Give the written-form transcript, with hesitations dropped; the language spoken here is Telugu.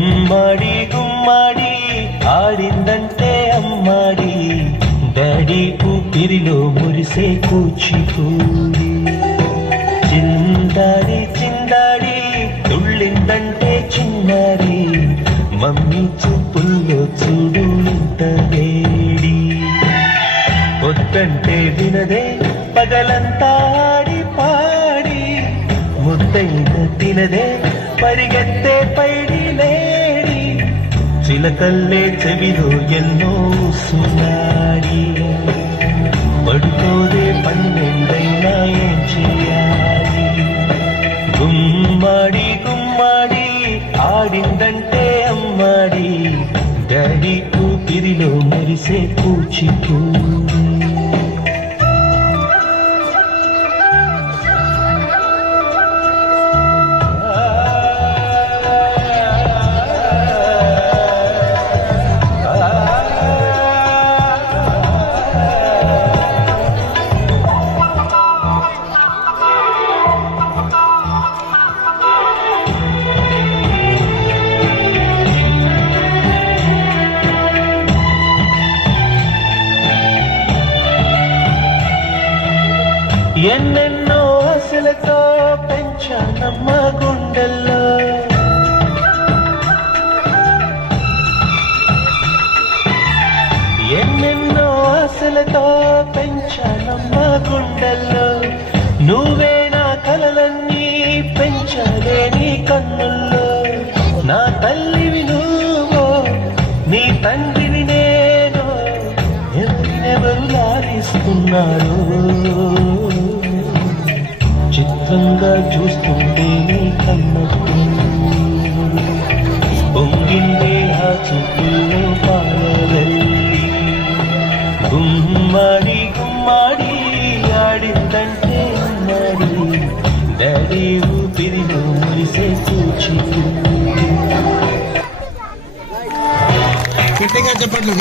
గుమ్మడి గుమ్మడి ఆడిందంటే అమ్మాడి డాడీ ఊపిరిలో మురిసే కూచిపూడి చిందాడి చిందాడి తుళ్ళిందంటే చిన్నారి మమ్మీ చూపుల్లో చూడు ఇంత వేడి వద్దంటే వినదే పగలంతా ఆడి పాడి ముద్దైన తినదే పరిగెత్తే పైడి లేడి చిలకల్లే చెవిలో ఎన్నో సునాడి పడుకోదే పన్నెండైనా ఏం చేయాలి గుమ్మాడి గుమ్మాడి ఆడిందంటే అమ్మాడి డాడీ ఊపిరిలో మెరిసే కూచిపూడి ఎన్నెన్నో ఆశలతో పెంచానమ్మ గుండెల్లో ఎన్నెన్నో ఆశలతో పెంచానమ్మ గుండెల్లో నువ్వే నా కలలన్నీ పెంచాలే నీ కన్నుల్లో నా తల్లివి నువ్వో నీ తండ్రిని నేను ఎవరు లాలిస్తున్నారు చిత్రంగా చూస్తుంటే నీ కన్నట్టు పొంగిందే ఆ చూపుల్లో పాలవెల్లి గుమ్మాడి గుమ్మాడి ఆడిందంటే అమ్మాడి డాడీ ఊపిరిలో మురిసే కూచిపూడి గట్టిగా చెప్పండి.